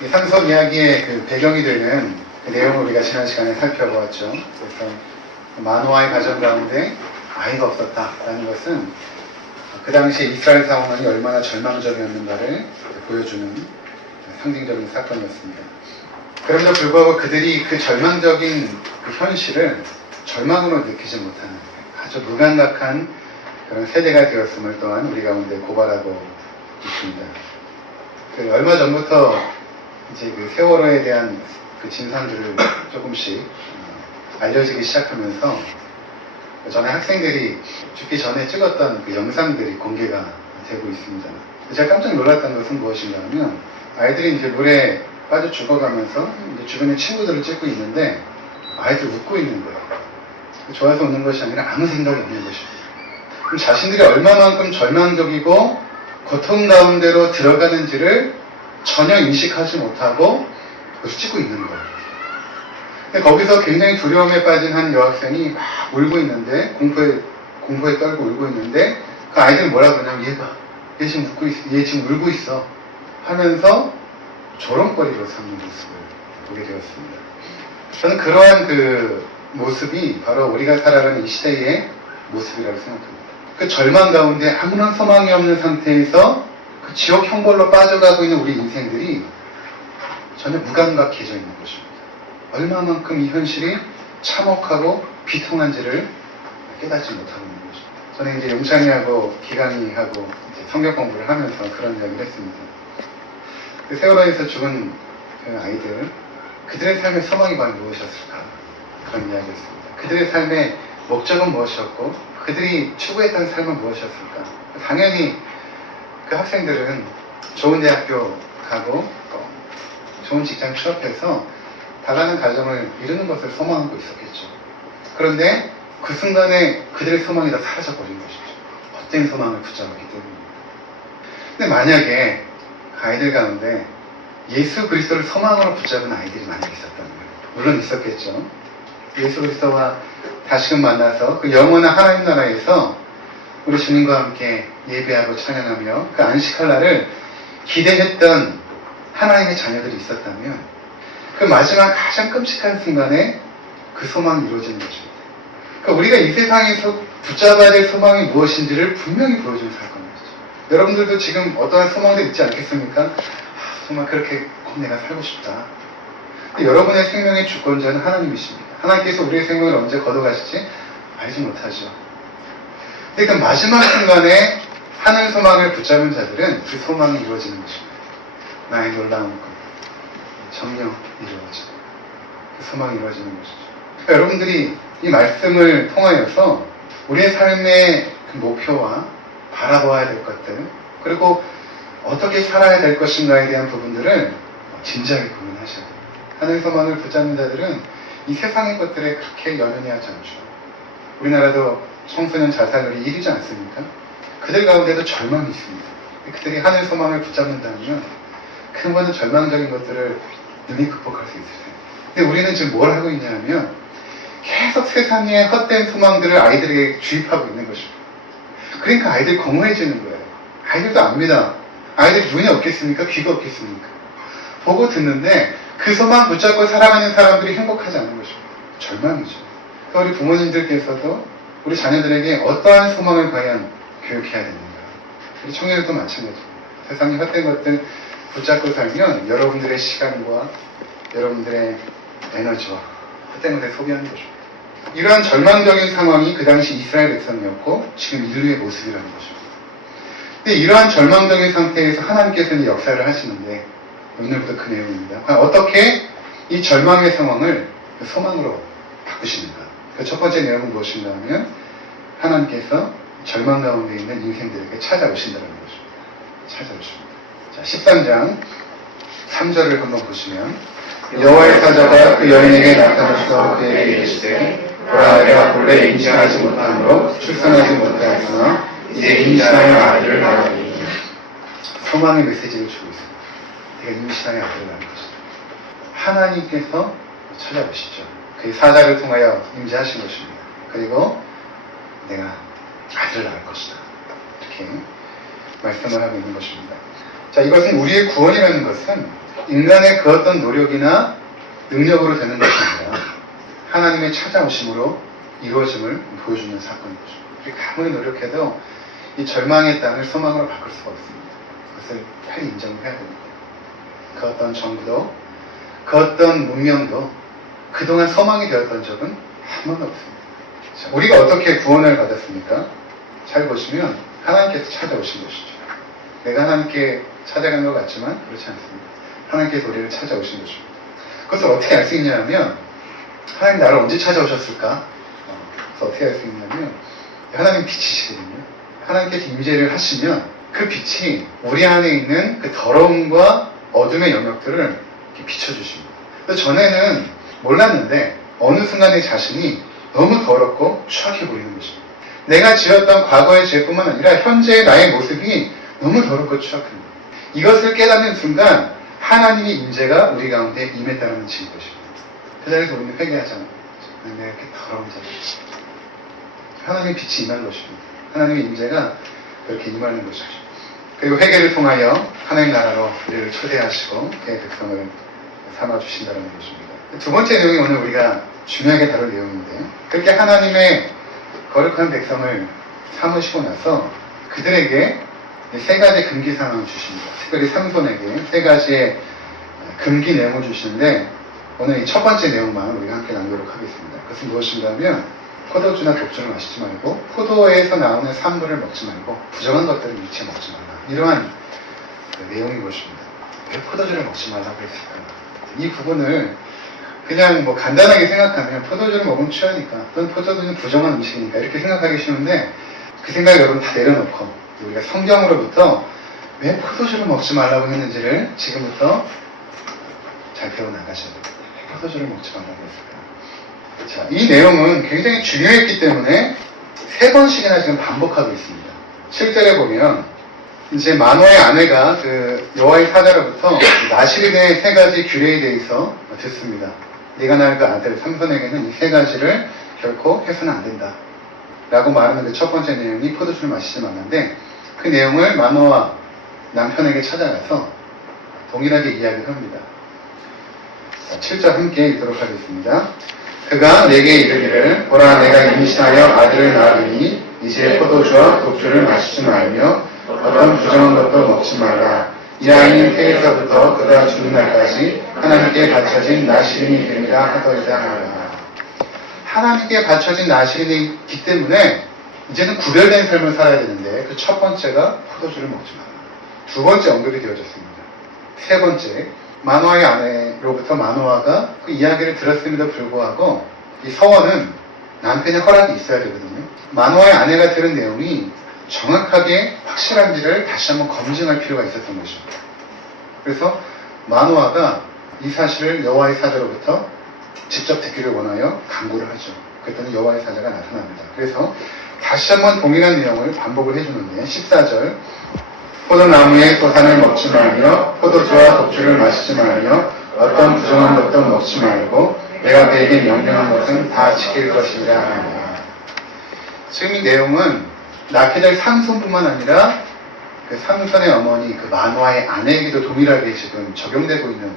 이 삼손 이야기의 그 배경이 되는 그 내용을 우리가 지난 시간에 살펴보았죠. 그래서 마노아의 가정 가운데 아이가 없었다라는 것은 그 당시 이스라엘 상황이 얼마나 절망적이었는가를 보여주는 상징적인 사건이었습니다. 그럼에도 불구하고 그들이 그 절망적인 그 현실을 절망으로 느끼지 못하는 아주 무감각한 그런 세대가 되었음을 또한 우리 가운데 고발하고 있습니다. 그 얼마 전부터 이제 그 세월호에 대한 그 진상들을 조금씩 알려지기 시작하면서 전에 학생들이 죽기 전에 찍었던 그 영상들이 공개가 되고 있습니다. 제가 깜짝 놀랐던 것은 무엇인가 하면 아이들이 이제 물에 빠져 죽어가면서 이제 주변에 친구들을 찍고 있는데 아이들 웃고 있는 거예요. 좋아서 웃는 것이 아니라 아무 생각이 없는 것입니다. 그럼 자신들이 얼마만큼 절망적이고 고통 가운데로 들어가는지를 전혀 인식하지 못하고 그것을 찍고 있는 거예요. 근데 거기서 굉장히 두려움에 빠진 한 여학생이 막 울고 있는데 공포에 떨고 울고 있는데 그 아이들은 뭐라 그러냐면 얘 지금 웃고 있어, 얘 지금 울고 있어 하면서 조롱거리로 삼는 모습을 보게 되었습니다. 저는 그러한 그 모습이 바로 우리가 살아가는 이 시대의 모습이라고 생각합니다. 그 절망 가운데 아무런 소망이 없는 상태에서 그 지옥 형벌로 빠져가고 있는 우리 인생들이 전혀 무감각해져 있는 것입니다. 얼마만큼 이 현실이 참혹하고 비통한지를 깨닫지 못하고 있는 것입니다. 저는 이제 용찬이하고 기강이하고 이제 성경 공부를 하면서 그런 이야기를 했습니다. 그 세월호에서 죽은 그 아이들, 그들의 삶의 소망이 과연 무엇이었을까? 그런 이야기였습니다. 그들의 삶의 목적은 무엇이었고, 그들이 추구했던 삶은 무엇이었을까? 당연히 그 학생들은 좋은 대학교 가고, 좋은 직장 취업해서 달라는 가정을 이루는 것을 소망하고 있었겠죠. 그런데 그 순간에 그들의 소망이 다 사라져버린 것이죠. 헛된 소망을 붙잡았기 때문에. 근데 만약에 아이들 가운데 예수 그리스도를 소망으로 붙잡은 아이들이 만약에 있었다면, 물론 있었겠죠. 예수 그리스도와 다시금 만나서 그 영원한 하나님 나라에서 우리 주님과 함께 예배하고 찬양하며 그 안식할 날을 기대했던 하나님의 자녀들이 있었다면 그 마지막 가장 끔찍한 순간에 그 소망이 이루어지는 것입니다. 그러니까 우리가 이 세상에서 붙잡아야 될 소망이 무엇인지를 분명히 보여주는 사건이죠. 여러분들도 지금 어떠한 소망들 있지 않겠습니까? 정말 그렇게 꼭 내가 살고 싶다. 여러분의 생명의 주권자는 하나님이십니다. 하나님께서 우리의 생명을 언제 걷어가실지 알지 못하죠. 근데 그 마지막 순간에 하늘 소망을 붙잡은 자들은 그 소망이 이루어지는 것입니다. 나의 놀라운 것, 정녕 이루어져. 그 소망이 이루어지는 것이죠. 그러니까 여러분들이 이 말씀을 통하여서 우리의 삶의 그 목표와 바라보아야 될 것들, 그리고 어떻게 살아야 될 것인가에 대한 부분들을 진지하게 고민하셔야 돼요. 하늘 소망을 붙잡는 자들은 이 세상의 것들에 그렇게 연연히 하지 않죠. 우리나라도 청소년 자살률이 1위지 않습니까? 그들 가운데도 절망이 있습니다. 그들이 하늘 소망을 붙잡는다면 그 모든 절망적인 것들을 능히 극복할 수 있을 텐데. 근데 우리는 지금 뭘 하고 있냐면 계속 세상의 헛된 소망들을 아이들에게 주입하고 있는 것입니다. 그러니까 아이들이 공허해지는 거예요. 아이들도 압니다. 아이들이 눈이 없겠습니까? 귀가 없겠습니까? 보고 듣는데 그 소망 붙잡고 살아가는 사람들이 행복하지 않은 것입니다. 절망이죠. 그러니까 우리 부모님들께서도 우리 자녀들에게 어떠한 소망을 과연 교육해야 되는가. 우리 청년들도 마찬가지입니다. 세상의 헛된 것들 붙잡고 살면 여러분들의 시간과 여러분들의 에너지와 헛된 것에 소비하는 것입니다. 이러한 절망적인 상황이 그 당시 이스라엘 백성이었고 지금 인류의 모습이라는 것입니다. 근데 이러한 절망적인 상태에서 하나님께서는 역사를 하시는데 오늘부터 그 내용입니다. 과연 어떻게 이 절망의 상황을 소망으로 바꾸시는가. 그 첫 번째 내용은 무엇인가 하면 하나님께서 절망 가운데 있는 인생들에게 찾아오신다는 것입니다. 찾아오십니다. 자, 13장 3절을 한번 보시면 여호와의 사자가 그 여인에게 나타나셔서 그에게 이르시되 보라 내가 본래 임신하지 못함으로 출산하지 못하였으나 이제 임신하여 아들을 낳으니. 소망의 메시지를 주고 있습니다. 내가 임신하여 아들을 낳을 것이다. 하나님께서 찾아오시죠. 그 사자를 통하여 임재하신 것입니다. 그리고 내가 아들을 낳을 것이다. 이렇게 말씀을 하고 있는 것입니다. 자, 자, 이것은 우리의 구원이라는 것은 인간의 그 어떤 노력이나 능력으로 되는 것이 아니라 하나님의 찾아오심으로 이루어짐을 보여주는 사건인 거죠. 우리가 아무리 노력해도 이 절망의 땅을 소망으로 바꿀 수가 없습니다. 그것을 빨리 인정을 해야 됩니다. 그 어떤 정부도, 그 어떤 문명도 그동안 소망이 되었던 적은 한 번도 없습니다. 자, 우리가 어떻게 구원을 받았습니까? 잘 보시면 하나님께서 찾아오신 것이죠. 내가 하나님께 찾아간 것 같지만 그렇지 않습니다. 하나님께서 우리를 찾아오신 것입니다. 그것을 어떻게 알 수 있냐면 하나님 나를 언제 찾아오셨을까? 그래서 어떻게 알 수 있냐면 하나님 빛이시거든요. 하나님께서 임재를 하시면 그 빛이 우리 안에 있는 그 더러움과 어둠의 영역들을 이렇게 비춰주십니다. 그래서 전에는 몰랐는데 어느 순간 내 자신이 너무 더럽고 추악해 보이는 것입니다. 내가 지었던 과거의 죄뿐만 아니라 현재의 나의 모습이 너무 더럽고 추악합니다. 이것을 깨닫는 순간 하나님의 임재가 우리 가운데 임했다는 증거입니다. 그 자리에서 우리는 회개하잖아요. 내가 이렇게 더러운 자다. 하나님의 빛이 임한 것입니다. 하나님의 임재가 그렇게 임하는 것이죠. 그리고 회개를 통하여 하나님 나라로 우리를 초대하시고 그의 백성을 삼아주신다는 것입니다. 두 번째 내용이 오늘 우리가 중요하게 다룰 내용인데 그렇게 하나님의 거룩한 백성을 삼으시고 나서 그들에게 세 가지 금기 상황을 주십니다. 특별히 삼손에게 세 가지의 금기 내용을 주시는데 오늘 이 첫 번째 내용만 우리가 함께 나누도록 하겠습니다. 그것은 무엇인가 하면 포도주나 독주를 마시지 말고 포도에서 나오는 산물을 먹지 말고 부정한 것들을 일체 먹지 말라. 이러한 내용인 것입니다. 왜 포도주를 먹지 말라고 했을까? 이 부분을 그냥 뭐 간단하게 생각하면 포도주를 먹으면 취하니까 또는 포도주는 부정한 음식이니까 이렇게 생각하기 쉬운데 그 생각을 여러분 다 내려놓고 우리가 성경으로부터 왜 포도주를 먹지 말라고 했는지를 지금부터 잘 배워나가셔야 됩니다. 포도주를 먹지 말라고 했을까요? 자, 이 내용은 굉장히 중요했기 때문에 세 번씩이나 지금 반복하고 있습니다. 7절에 보면 이제 마노아의 아내가 그 여호와의 사자로부터 나실인의 세 가지 규례에 대해서 듣습니다. 네가 낳을 그 아들 삼손에게는 이 세 가지를 결코 해서는 안 된다. 라고 말하는 그 첫 번째 내용이 포도주를 마시지 말라인데 그 내용을 마노아 남편에게 찾아가서 동일하게 이야기를 합니다. 자, 7절 함께 읽도록 하겠습니다. 그가 내게 이르기를 보라 내가 임신하여 아들을 낳으니 이제 포도주와 독주를 마시지 말며 어떤 부정한 것도 먹지 말라. 이 아이는 태에서부터 그가 죽는 날까지 하나님께 바쳐진 나시린이 되리라 하더이다 하라. 하나님께 바쳐진 나시린이기 때문에 이제는 구별된 삶을 살아야 되는데 그 첫 번째가 포도주를 먹지 마라. 두 번째 언급이 되어졌습니다. 세 번째 마노아의 아내로부터 마노아가 그 이야기를 들었음에도 불구하고 이 서원은 남편의 허락이 있어야 되거든요. 마노아의 아내가 들은 내용이 정확하게 확실한지를 다시 한번 검증할 필요가 있었던 것입니다. 그래서 마노아가 이 사실을 여호와의 사자로부터 직접 듣기를 원하여 간구를 하죠. 그랬더니 여호와의 사자가 나타납니다. 그래서 다시 한번 동일한 내용을 반복을 해주는데 14절 포도나무의 소산을 먹지 말며 포도주와 독주를 마시지 말며 어떤 부정한 것도 먹지 말고 내가 그에게 명령한 것은 다 지킬 것이라 하니라. 지금 이 내용은 낳게 될 삼손뿐만 아니라 그 삼손의 어머니 그 마노아의 아내에게도 동일하게 지금 적용되고 있는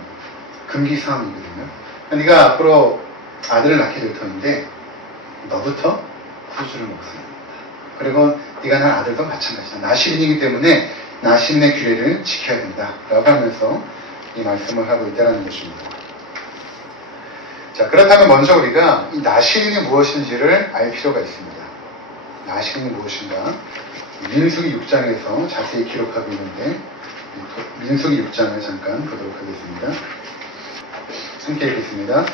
금기사항이거든요. 네가 앞으로 아들을 낳게 될 터인데 너부터 포도주를 먹습니다. 그리고 네가 낳을 아들도 마찬가지다. 나시린이기 때문에 나시린의 규례를 지켜야 된다 라고 하면서 이 말씀을 하고 있다는 것입니다. 자, 그렇다면 먼저 우리가 이 나시린이 무엇인지를 알 필요가 있습니다. 나시린이 무엇인가? 민수기 6장에서 자세히 기록하고 있는데 민수기 6장을 잠깐 보도록 하겠습니다. 함께 읽겠습니다.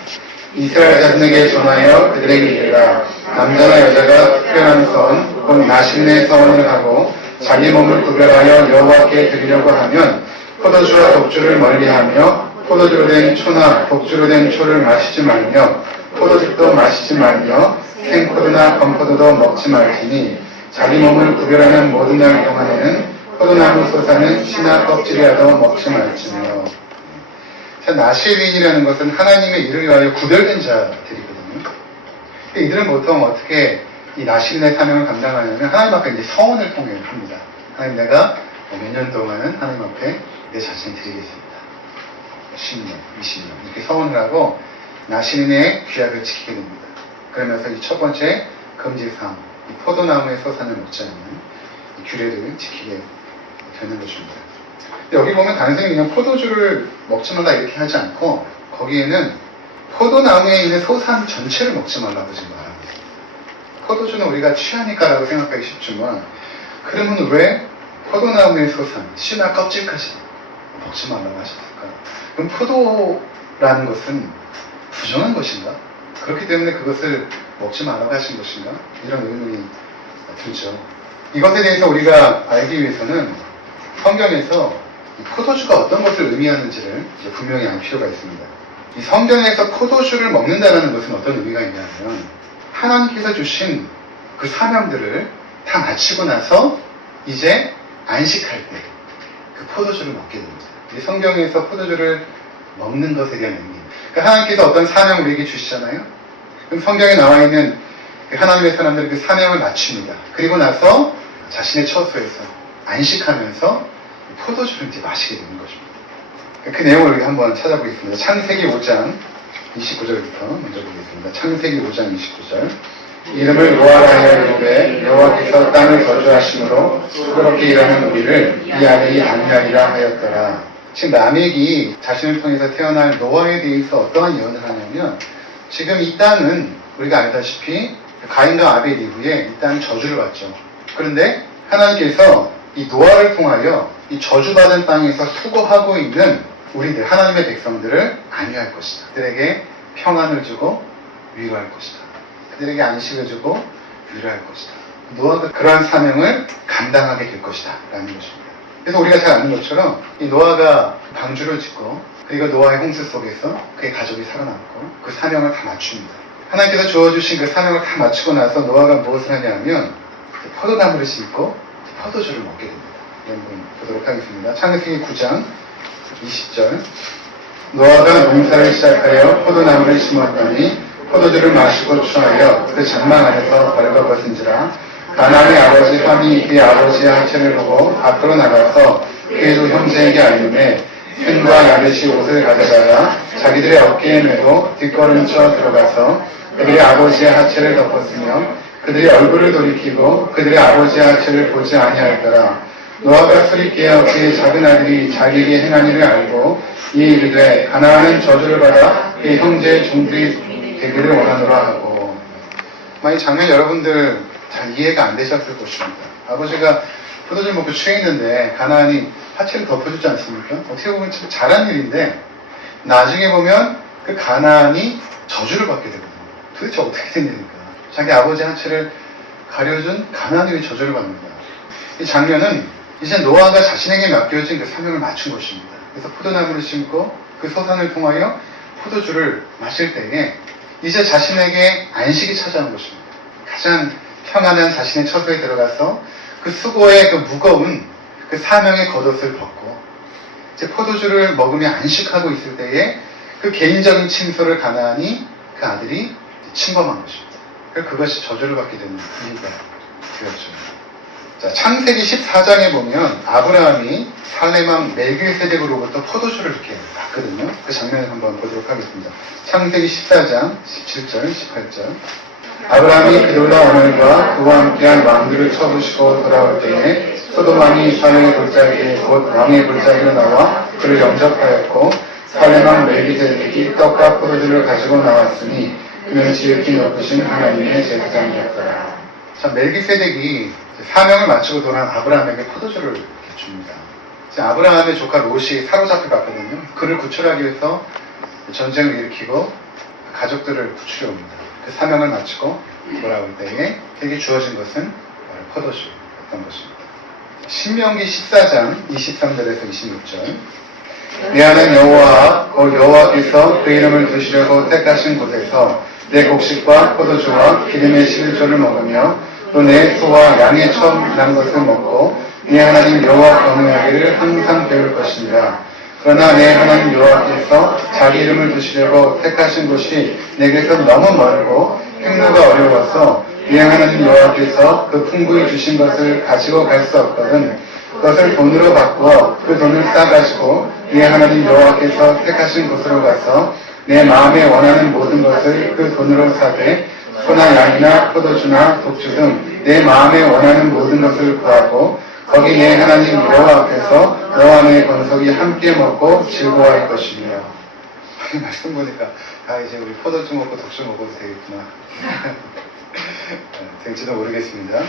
이스라엘 자손에게 전하여 그들에게 이르라. 남자나 여자가 특별한 선, 곧 나시린의 서원을 하고 자기 몸을 구별하여 여호와께 드리려고 하면 포도주와 독주를 멀리하며 포도주로 된 초나 독주로 된 초를 마시지 말며 포도즙도 마시지 말며 생포도나 건포도도 먹지 말지니 자기 몸을 구별하는 모든 날 동안에는 포도나무 솟아는 씨나 껍질이라도 먹지 말지며. 자, 나시린이라는 것은 하나님의 일을 위하여 구별된 자들이거든요. 이들은 보통 어떻게 이 나시린의 사명을 감당하냐면 하나님 앞에 이제 서원을 통해 합니다. 하나님 내가 몇 년 동안은 하나님 앞에 내 자신을 드리겠습니다. 10년, 20년 이렇게 서원을 하고 나신의 규약을 지키게 됩니다. 그러면서 이 첫 번째 금지사항, 이 포도나무의 소산을 먹지 않는 이 규례를 지키게 되는 것입니다. 여기 보면 단순히 그냥 포도주를 먹지 말라 이렇게 하지 않고 거기에는 포도나무에 있는 소산 전체를 먹지 말라고 지금 말합니다. 포도주는 우리가 취하니까라고 생각하기 쉽지만 그러면 왜 포도나무의 소산, 씨나 껍질까지 먹지 말라고 하셨을까? 그럼 포도라는 것은 부정한 것인가? 그렇기 때문에 그것을 먹지 말라고 하신 것인가? 이런 의문이 들죠. 이것에 대해서 우리가 알기 위해서는 성경에서 이 포도주가 어떤 것을 의미하는지를 이제 분명히 알 필요가 있습니다. 이 성경에서 포도주를 먹는다는 것은 어떤 의미가 있냐면 하나님께서 주신 그 사명들을 다 마치고 나서 이제 안식할 때 그 포도주를 먹게 됩니다. 이 성경에서 포도주를 먹는 것에 대한 의미. 그러니까 하나님께서 어떤 사명을 우리에게 주시잖아요. 그럼 성경에 나와 있는 그 하나님의 사람들은 그 사명을 마칩니다. 그리고 나서 자신의 처소에서 안식하면서 포도주를 이제 마시게 되는 것입니다. 그 내용을 우리 한번 찾아보겠습니다. 창세기 5장 29절부터 먼저 보겠습니다. 창세기 5장 29절. 이름을 노아라 하여 이르되 여호와께서 땅을 거주하심으로 그렇게 일하는 우리를 이 아들이 낭비하리라 하였더라. 지금 라멕이 자신을 통해서 태어날 노아에 대해서 어떠한 예언을 하냐면 지금 이 땅은 우리가 알다시피 가인과 아벨 이후에 이 땅이 저주를 받죠. 그런데 하나님께서 이 노아를 통하여 이 저주받은 땅에서 수고하고 있는 우리들, 하나님의 백성들을 안위할 것이다. 그들에게 평안을 주고 위로할 것이다. 그들에게 안식을 주고 위로할 것이다. 노아가 그러한 사명을 감당하게 될 것이다. 라는 것입니다. 그래서 우리가 잘 아는 것처럼 이 노아가 방주를 짓고 그리고 노아의 홍수 속에서 그의 가족이 살아남고 그 사명을 다 마칩니다. 하나님께서 주어주신 그 사명을 다 마치고 나서 노아가 무엇을 하냐면 포도나무를 심고 포도주를 먹게 됩니다. 한번 보도록 하겠습니다. 창세기 9장 20절. 노아가 농사를 시작하여 포도나무를 심었더니 포도주를 마시고 취하여 그 장막 안에서 벌거벗은지라. 가나안의 아버지 함이 그의 아버지의 하체를 보고 밖으로 나가서 그의 두 형제에게 알림해 펜과 야벳이 옷을 가져다가 자기들의 어깨에 메고 뒷걸음쳐 들어가서 그들의 아버지의 하체를 덮었으며 그들의 얼굴을 돌이키고 그들의 아버지의 하체를 보지 아니하였더라. 노아가 술이 깨어 그의 작은 아들이 자기에게 행한 일을 알고 이에 이르되 가나안은 저주를 받아 그의 형제의 종들이 되기를 원하노라 하고. 만약 장면 여러분들 잘 이해가 안 되셨을 것입니다. 아버지가 포도주 먹고 취해 있는데 가나안이 하체를 덮어주지 않습니까? 어떻게 보면 참 잘한 일인데 나중에 보면 그 가나안이 저주를 받게 되거든요. 도대체 어떻게 된 일일까? 자기 아버지 하체를 가려준 가나안이 왜 저주를 받는가? 이 장면은 이제 노아가 자신에게 맡겨진 그 사명을 마친 것입니다. 그래서 포도나무를 심고 그 소산을 통하여 포도주를 마실 때에 이제 자신에게 안식이 찾아온 것입니다. 가장 평안한 자신의 처소에 들어가서 그 수고의 그 무거운 그 사명의 겉옷을 벗고 이제 포도주를 먹으며 안식하고 있을 때에 그 개인적인 침소를 가나안이 그 아들이 침범한 것입니다. 그것이 저주를 받게 되는 이유가 되었죠. 자, 창세기 14장에 보면 아브라함이 살렘왕 멜기세덱으로부터 포도주를 이렇게 받거든요. 그 장면을 한번 보도록 하겠습니다. 창세기 14장 17절, 18절. 아브라함이 그돌라 오늘과 그와 함께한 왕들을 쳐부시고 돌아올 때에 소돔왕이 살렘의 골짜기에 곧 왕의 골짜기로 나와 그를 영접하였고 살렘왕 멜기세덱이 떡과 포도주를 가지고 나왔으니 그는 지극히 높으신 하나님의 제사장이었더라. 자, 멜기세덱이 사명을 마치고 돌아온 아브라함에게 포도주를 이렇게 줍니다. 아브라함의 조카 롯이 사로잡혀 갔거든요. 그를 구출하기 위해서 전쟁을 일으키고 가족들을 구출해 옵니다. 그 사명을 마치고 돌아올 때에 그에게 주어진 것은 바로 포도주였던 것입니다. 신명기 14장 23절에서 26절. 내 하나님 여호와 곧 여호와께서 그 이름을 두시려고 택하신 곳에서 내 곡식과 포도주와 기름의 11조를 먹으며 또 내 소와 양의 처음 난 것을 먹고 내 하나님 여호와 경외하기를 항상 배울 것입니다. 그러나 내 하나님 여호와께서 자기 이름을 두시려고 택하신 곳이 내게서 너무 멀고 행로가 어려워서 내 하나님 여호와께서 그 풍부히 주신 것을 가지고 갈 수 없거든 그것을 돈으로 바꾸어 그 돈을 싸가지고 네 하나님 여호와께서 택하신 곳으로 가서 내 마음에 원하는 모든 것을 그 돈으로 사되 소나 양이나 포도주나 독주 등 내 마음에 원하는 모든 것을 구하고 거기 내 하나님 여호와 앞에서 너와 내 권속이 함께 먹고 즐거워할 것이며. 이 말씀 보니까 이제 우리 포도주 먹고 독주 먹어도 되겠구나. 될지도 모르겠습니다.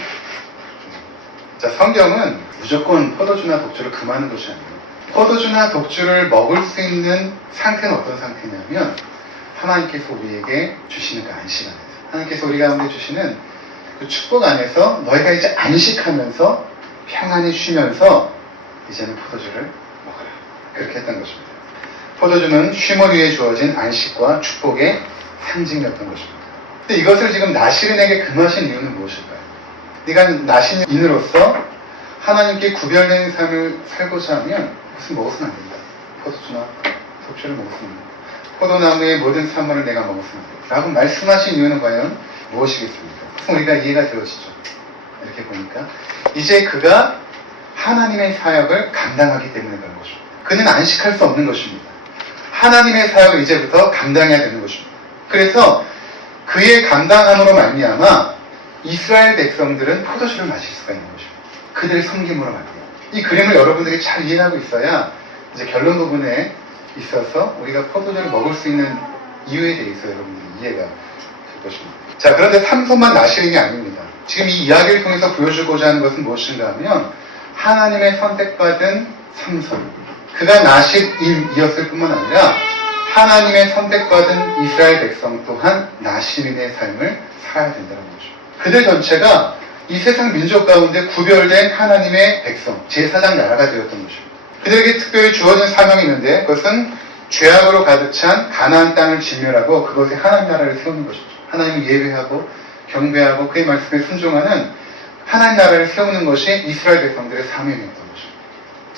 자, 성경은 무조건 포도주나 독주를 금하는 것이 아니에요. 포도주나 독주를 먹을 수 있는 상태는 어떤 상태냐면 하나님께서 우리에게 주시는 그 안식 안에서, 하나님께서 우리 가운데 주시는 그 축복 안에서 너희가 이제 안식하면서 평안히 쉬면서 이제는 포도주를 먹어라. 그렇게 했던 것입니다. 포도주는 쉼을 위해 주어진 안식과 축복의 상징이었던 것입니다. 근데 이것을 지금 나실인에게 금하신 이유는 무엇일까요? 네가 나신인으로서 하나님께 구별된 삶을 살고자 하면 무슨 먹어서는 안 된다. 포도주나 독주를 먹어서는 안 된다. 포도나무의 모든 산물을 내가 먹었으면 된다. 라고 말씀하신 이유는 과연 무엇이겠습니까? 우리가 이해가 되어지죠. 이렇게 보니까 이제 그가 하나님의 사역을 감당하기 때문에 그런 것입니다. 그는 안식할 수 없는 것입니다. 하나님의 사역을 이제부터 감당해야 되는 것입니다. 그래서 그의 감당함으로 말미암아 이스라엘 백성들은 포도주를 마실 수가 있는 것입니다. 그들의 섬김으로 말미암아. 이 그림을 여러분들이 잘 이해하고 있어야 이제 결론 부분에 있어서 우리가 포도주를 먹을 수 있는 이유에 대해서 여러분들이 이해가 될 것입니다. 자, 그런데 삼손만 나실인이 아닙니다. 지금 이 이야기를 통해서 보여주고자 하는 것은 무엇인가 하면 하나님의 선택받은 삼손, 그가 나실인이었을 뿐만 아니라 하나님의 선택받은 이스라엘 백성 또한 나실인의 삶을 살아야 된다는 거죠. 그들 전체가 이 세상 민족 가운데 구별된 하나님의 백성, 제사장 나라가 되었던 것입니다. 그들에게 특별히 주어진 사명이 있는데 그것은 죄악으로 가득 찬 가나안 땅을 진멸하고 그것에 하나님 나라를 세우는 것이죠. 하나님을 예배하고 경배하고 그의 말씀에 순종하는 하나님 나라를 세우는 것이 이스라엘 백성들의 사명이었던 것입니다.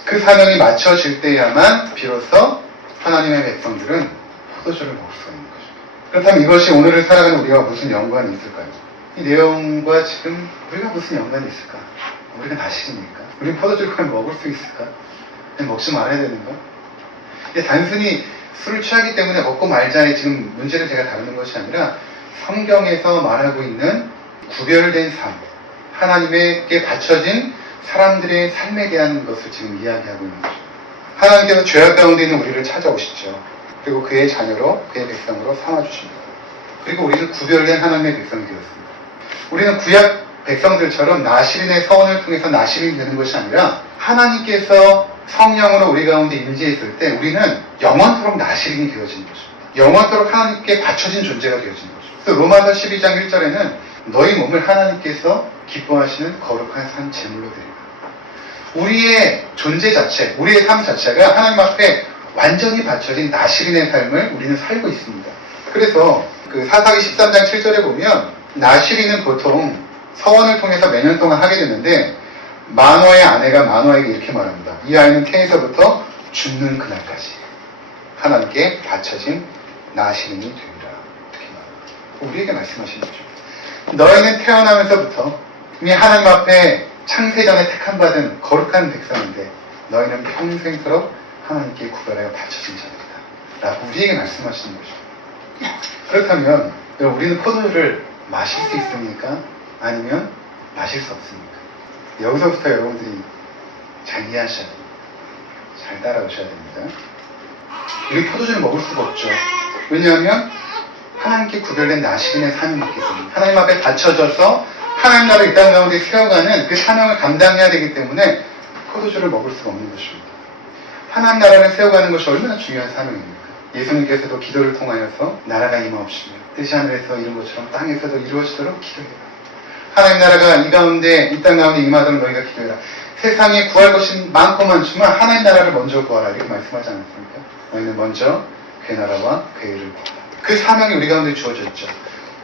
그 사명이 맞춰질 때야만 비로소 하나님의 백성들은 포도주를 먹을 수가 있는 것입니다. 그렇다면 이것이 오늘을 살아가는 우리와 무슨 연관이 있을까요? 이 내용과 지금 우리가 무슨 연관이 있을까? 우리가 나실이니까? 우리는 포도주를 그냥 먹을 수 있을까? 그냥 먹지 말아야 되는가? 단순히 술을 취하기 때문에 먹고 말자의 지금 문제를 제가 다루는 것이 아니라 성경에서 말하고 있는 구별된 삶, 하나님에게 바쳐진 사람들의 삶에 대한 것을 지금 이야기하고 있는 것입니다. 하나님께서 죄악 가운데 있는 우리를 찾아오시죠. 그리고 그의 자녀로, 그의 백성으로 삼아주십니다. 그리고 우리는 구별된 하나님의 백성이 되었습니다. 우리는 구약 백성들처럼 나실인의 서원을 통해서 나실인이 되는 것이 아니라 하나님께서 성령으로 우리 가운데 임재했을 때 우리는 영원토록 나실인이 되어지는 것입니다. 영원토록 하나님께 바쳐진 존재가 되어지는 것입니다. 그래서 로마서 12장 1절에는 너희 몸을 하나님께서 기뻐하시는 거룩한 산 제물로 드리라. 우리의 존재 자체, 우리의 삶 자체가 하나님 앞에 완전히 바쳐진 나실인의 삶을 우리는 살고 있습니다. 그래서 그 사사기 13장 7절에 보면 나실인은 보통 서원을 통해서 몇 년 동안 하게 되는데 마노아의 아내가 마노아에게 이렇게 말합니다. 이 아이는 태에서부터 죽는 그날까지 하나님께 바쳐진 나실인이 되리라. 이렇게 말합니다. 우리에게 말씀하시는 거죠. 너희는 태어나면서부터 이미 하나님 앞에 창세전에 택함받은 거룩한 백성인데 너희는 평생토록 하나님께 구별하여 바쳐진 자들이다. 라고 우리에게 말씀하시는 거죠. 그렇다면 우리는 포도주를 마실 수 있습니까? 아니면 마실 수 없습니까? 여기서부터 여러분들이 잘 이해하셔야 됩니다. 잘 따라오셔야 됩니다. 우리 포도주를 먹을 수가 없죠. 왜냐하면 하나님께 구별된 나실인의 삶이 있기 때문에 하나님 앞에 바쳐져서 하나님 나라를 이 땅 가운데 세워가는 그 사명을 감당해야 되기 때문에 포도주를 먹을 수가 없는 것입니다. 하나님 나라를 세워가는 것이 얼마나 중요한 사명입니까? 예수님께서도 기도를 통하여서 나라가 임하옵시며 뜻이 하늘에서 이룬 것처럼 땅에서도 이루어지도록 기도해라. 하나님 나라가 이 가운데 이 땅 가운데 임하도록 너희가 기도해라. 세상에 구할 것이 많고 많지만 하나님 나라를 먼저 구하라. 이렇게 말씀하지 않았습니까? 너희는 먼저 그의 나라와 그의 의를 구하라. 그 사명이 우리 가운데 주어졌죠.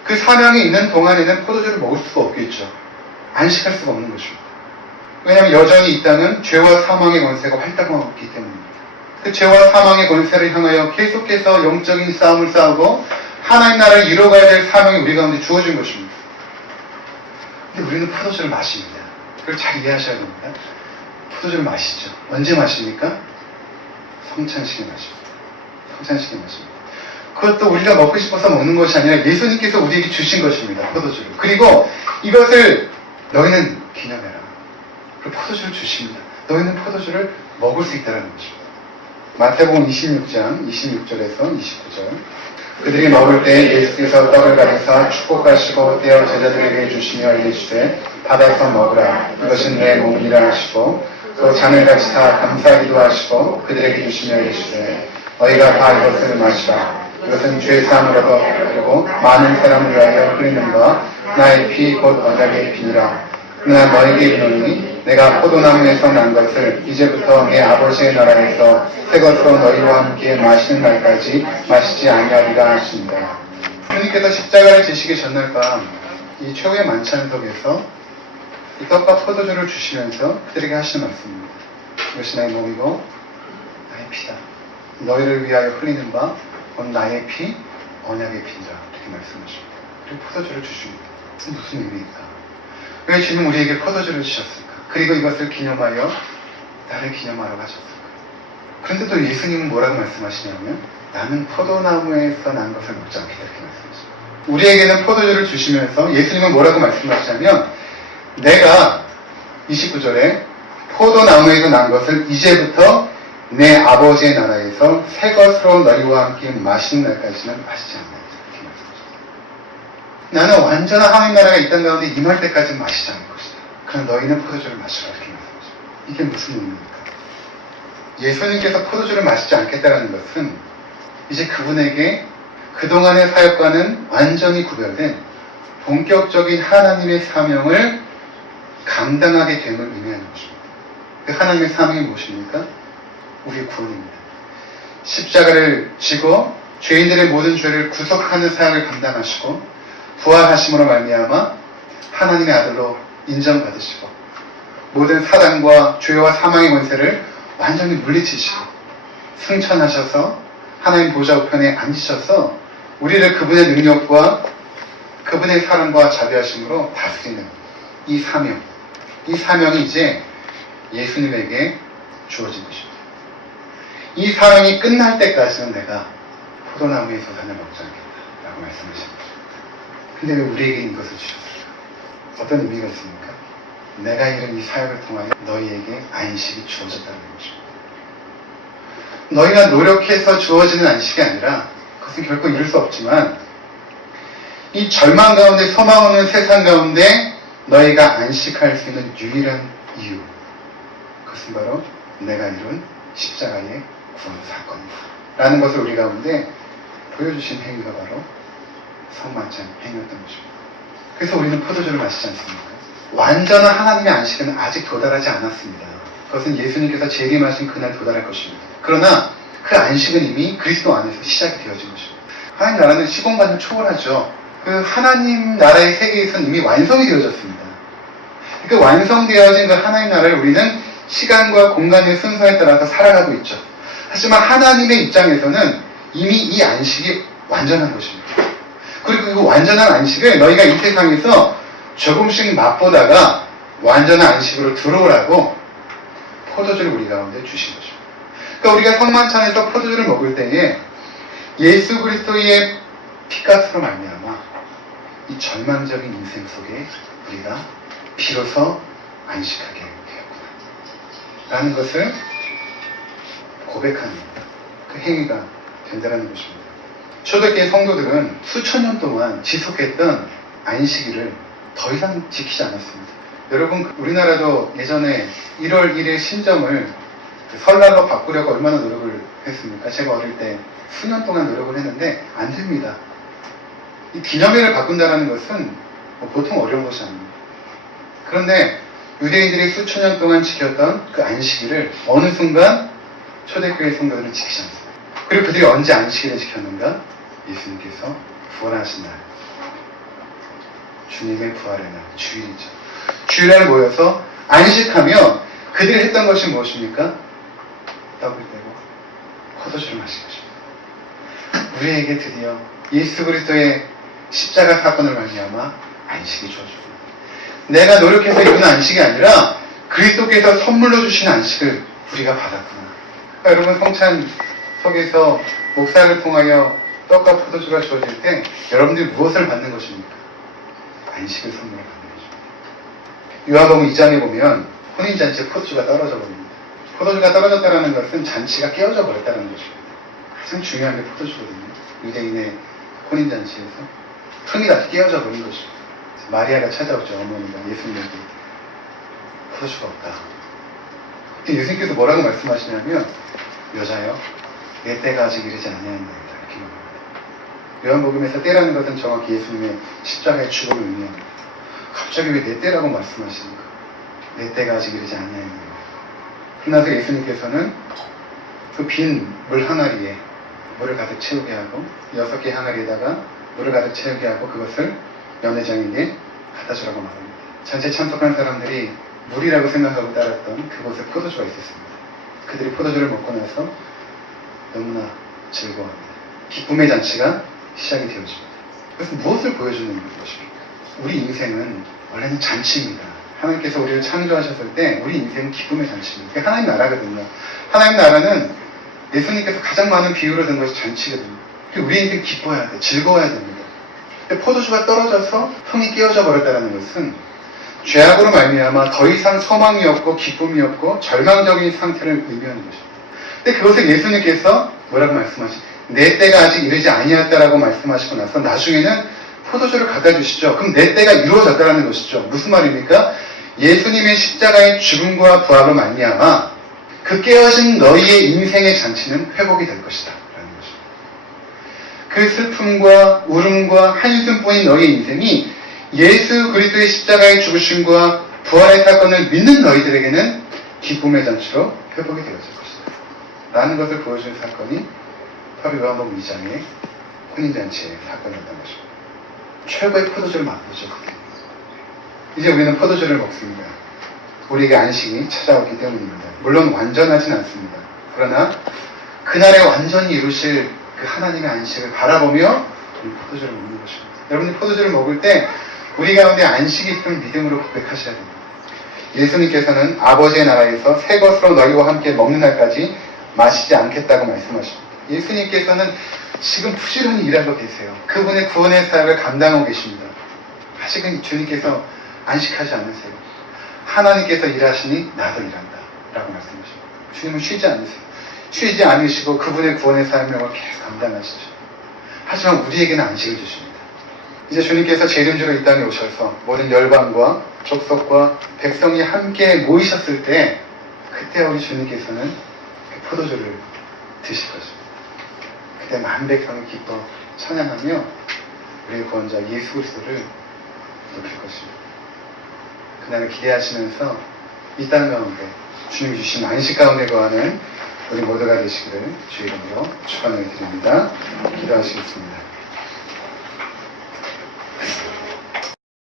그 사명이 있는 동안에는 포도주를 먹을 수가 없겠죠. 안식할 수가 없는 것입니다. 왜냐하면 여전히 이 땅은 죄와 사망의 권세가 활동하고 있기 때문입니다. 그 죄와 사망의 권세를 향하여 계속해서 영적인 싸움을 싸우고 하나님 나라를 이루어가야 될 사명이 우리 가운데 주어진 것입니다. 근데 우리는 포도주를 마십니다. 그걸 잘 이해하셔야 됩니다. 포도주를 마시죠. 언제 마십니까? 성찬식에 마십니다. 성찬식에 마십니다. 그것도 우리가 먹고 싶어서 먹는 것이 아니라 예수님께서 우리에게 주신 것입니다. 포도주를. 그리고 이것을 너희는 기념해라. 그리고 포도주를 주십니다. 너희는 포도주를 먹을 수 있다는 것입니다. 마태복음 26장 26절에서 29절. 그들이 먹을 때 예수께서 떡을 가져서 축복하시고 떼어 제자들에게 주시며 이르시되 받아서 먹으라. 이것은 내 몸이라 하시고 또 잔을 가지사 감사기도 하시고 그들에게 주시며 이르시되 너희가 다 이것을 마시라. 이것은 죄 사함을 얻어 그리고 많은 사람을 위하여 흘리는 바 나의 피 곧 언약의 피니라. 그러나 너에게 이르노니 내가 포도나무에서 난 것을 이제부터 내 아버지의 나라에서 새 것으로 너희와 함께 마시는 날까지 마시지 아니하리라 하십니다. 주님께서 십자가를 지시기 전날 밤 이 최후의 만찬 속에서 이 떡과 포도주를 주시면서 그들에게 하시는 말씀입니다. 이것이 나의 몸이고 나의 피다. 너희를 위하여 흘리는 바 곧 나의 피, 언약의 피니라. 이렇게 말씀하십니다. 그리고 포도주를 주십니다. 무슨 의미일까? 왜 주님 우리에게 포도주를 주셨을까? 그리고 이것을 기념하여 나를 기념하라고 하셨을까? 그런데 또 예수님은 뭐라고 말씀하시냐면 나는 포도나무에서 난 것을 먹지 않겠다 이렇게 말씀하십니다. 우리에게는 포도주를 주시면서 예수님은 뭐라고 말씀하시냐면 내가 29절에 포도나무에서 난 것을 이제부터 내 아버지의 나라에서 새 것으로 너희와 함께 마시는 날까지는 마시지 않는다 이렇게 말씀하십니다. 나는 완전한 하나님 나라가 이 땅 가운데 임할 때까지 마시지 않을 것이다. 그럼 너희는 포도주를 마시라 이렇게 말씀하십니다. 이게 무슨 의미입니까? 예수님께서 포도주를 마시지 않겠다는 것은 이제 그분에게 그동안의 사역과는 완전히 구별된 본격적인 하나님의 사명을 감당하게 됨을 의미하는 것입니다. 그 하나님의 사명이 무엇입니까? 우리의 구원입니다. 십자가를 지고 죄인들의 모든 죄를 구속하는 사역을 감당하시고 부활하심으로 말미암아 하나님의 아들로 인정받으시고 모든 사단과 죄와 사망의 권세를 완전히 물리치시고 승천하셔서 하나님 보좌 우편에 앉으셔서 우리를 그분의 능력과 그분의 사랑과 자비하심으로 다스리는 이 사명, 이 사명이 이제 예수님에게 주어진 것입니다. 이 사명이 끝날 때까지는 내가 포도나무의 소산을 먹지 않겠다 라고 말씀하십니다. 근데 왜 우리에게 이것을 주셨을까? 어떤 의미가 있습니까? 내가 이룬 이 사역을 통하여 너희에게 안식이 주어졌다는 것입니다. 너희가 노력해서 주어지는 안식이 아니라 그것은 결코 이룰 수 없지만 이 절망 가운데 소망 없는 세상 가운데 너희가 안식할 수 있는 유일한 이유, 그것은 바로 내가 이룬 십자가의 구원 사건이다 라는 것을 우리 가운데 보여주신 행위가 바로 성만찬 행위였던 것입니다. 그래서 우리는 포도주를 마시지 않습니까? 완전한 하나님의 안식은 아직 도달하지 않았습니다. 그것은 예수님께서 재림하신 그날 도달할 것입니다. 그러나 그 안식은 이미 그리스도 안에서 시작이 되어진 것입니다. 하나님 나라는 시공간을 초월하죠. 그 하나님 나라의 세계에서는 이미 완성이 되어졌습니다. 그 완성되어진 그 하나님 나라를 우리는 시간과 공간의 순서에 따라서 살아가고 있죠. 하지만 하나님의 입장에서는 이미 이 안식이 완전한 것입니다. 그리고 그 완전한 안식을 너희가 이 세상에서 조금씩 맛보다가 완전한 안식으로 들어오라고 포도주를 우리 가운데 주신 것입니다. 그러니까 우리가 성만찬에서 포도주를 먹을 때에 예수 그리스도의 피값으로 말미암아 이 절망적인 인생 속에 우리가 비로소 안식하게 되었구나 라는 것을 고백하는 그 행위가 된다는 것입니다. 초대교회 성도들은 수천 년 동안 지속했던 안식일을 더 이상 지키지 않았습니다. 여러분 우리나라도 예전에 1월 1일 신정을 설날로 바꾸려고 얼마나 노력을 했습니까? 제가 어릴 때 수년 동안 노력을 했는데 안 됩니다. 이 기념일을 바꾼다는 것은 보통 어려운 것이 아닙니다. 그런데 유대인들이 수천 년 동안 지켰던 그 안식일을 어느 순간 초대교회 성도들은 지키지 않습니다. 그리고 그들이 언제 안식일을 지켰는가? 예수님께서 부활하신 날, 주님의 부활의 날, 주일이죠. 주일날 모여서 안식하며 그들이 했던 것이 무엇입니까? 떡을 떼고 포도주를 마신 것입니다. 우리에게 드디어 예수 그리스도의 십자가 사건을 말미암아 안식이 주어집니다. 내가 노력해서 이루는 안식이 아니라 그리스도께서 선물로 주신 안식을 우리가 받았구나. 그러니까 여러분 성찬 속에서 목사를 통하여 떡과 포도주가 주어질 때 여러분들이 무엇을 받는 것입니까? 안식을 선물로 받는 것입니다. 요한복음 2장에 보면 혼인잔치에 포도주가 떨어져 버립니다. 포도주가 떨어졌다는 것은 잔치가 깨어져 버렸다는 것입니다. 가장 중요한 게 포도주거든요. 유대인의 혼인잔치에서 흥이 다시 깨어져 버린 것입니다. 마리아가 찾아오죠. 어머니가 예수님에게 포도주가 없다. 그때 예수님께서 뭐라고 말씀하시냐면 여자여 내 때가 아직 이르지 아니하였나이다 이렇게 말합니다. 요한복음에서 때라는 것은 정확히 예수님의 십자가의 죽음을 의미합니다. 갑자기 왜 내 때라고 말씀하시는가? 내 때가 아직 이르지 아니하였나이다. 그러나서 예수님께서는 그 빈 물 항아리에 물을 가득 채우게 하고 6개 항아리에다가 물을 가득 채우게 하고 그것을 연회장에게 갖다 주라고 말합니다. 잔치에 참석한 사람들이 물이라고 생각하고 따랐던 그곳에 포도주가 있었습니다. 그들이 포도주를 먹고 나서 너무나 즐거워합니다. 기쁨의 잔치가 시작이 되어집니다. 그래서 무엇을 보여주는 것입니까? 우리 인생은 원래는 잔치입니다. 하나님께서 우리를 창조하셨을 때 우리 인생은 기쁨의 잔치입니다. 그게 하나님 나라거든요. 하나님 나라는 예수님께서 가장 많은 비유로 든 것이 잔치거든요. 우리 인생 기뻐해야 돼. 즐거워야 됩니다. 근데 포도주가 떨어져서 흥이 깨어져 버렸다는 것은 죄악으로 말미암아 더 이상 소망이 없고 기쁨이 없고 절망적인 상태를 의미하는 것입니다. 근데 그것을 예수님께서 뭐라고 말씀하시죠? 내 때가 아직 이르지 아니하였다라고 말씀하시고 나서 나중에는 포도주를 갖다 주시죠. 그럼 내 때가 이루어졌다는 것이죠. 무슨 말입니까? 예수님의 십자가의 죽음과 부활로 말미암아 그 깨어진 너희의 인생의 잔치는 회복이 될 것이다 라는 것입니다. 그 슬픔과 울음과 한숨뿐인 너희의 인생이 예수 그리스도의 십자가의 죽으심과 부활의 사건을 믿는 너희들에게는 기쁨의 잔치로 회복이 되어질 것이다 라는 것을 보여준 사건이 바로 요한복음 2장의 혼인잔치의 사건이었던 것입니다. 최고의 포도주를 맛보죠. 이제 우리는 포도주를 먹습니다. 우리에게 안식이 찾아왔기 때문입니다. 물론 완전하진 않습니다. 그러나 그날에 완전히 이루실 그 하나님의 안식을 바라보며 우리 포도주를 먹는 것입니다. 여러분이 포도주를 먹을 때 우리 가운데 안식이 있음을 믿음으로 고백하셔야 됩니다. 예수님께서는 아버지의 나라에서 새 것으로 너희와 함께 먹는 날까지 마시지 않겠다고 말씀하십니다. 예수님께서는 지금 부지런히 일하고 계세요. 그분의 구원의 사역을 감당하고 계십니다. 아직은 주님께서 안식하지 않으세요. 하나님께서 일하시니 나도 일한다 라고 말씀하십니다. 주님은 쉬지 않으세요. 쉬지 않으시고 그분의 구원의 사명을 계속 감당하시죠. 하지만 우리에게는 안식을 주십니다. 이제 주님께서 재림주로 이 땅에 오셔서 모든 열방과 족속과 백성이 함께 모이셨을 때 그때 우리 주님께서는 그 포도주를 드실 것입니다. 그때 많은 백성이 기뻐 찬양하며 우리의 구원자 예수 그리스도를 높일 것입니다. 그날을 기대하시면서 이 땅 가운데 주님이 주신 안식 가운데 거하는 우리 모두가 되시기를 주의 이름으로 축원을 드립니다. 기도하시겠습니다.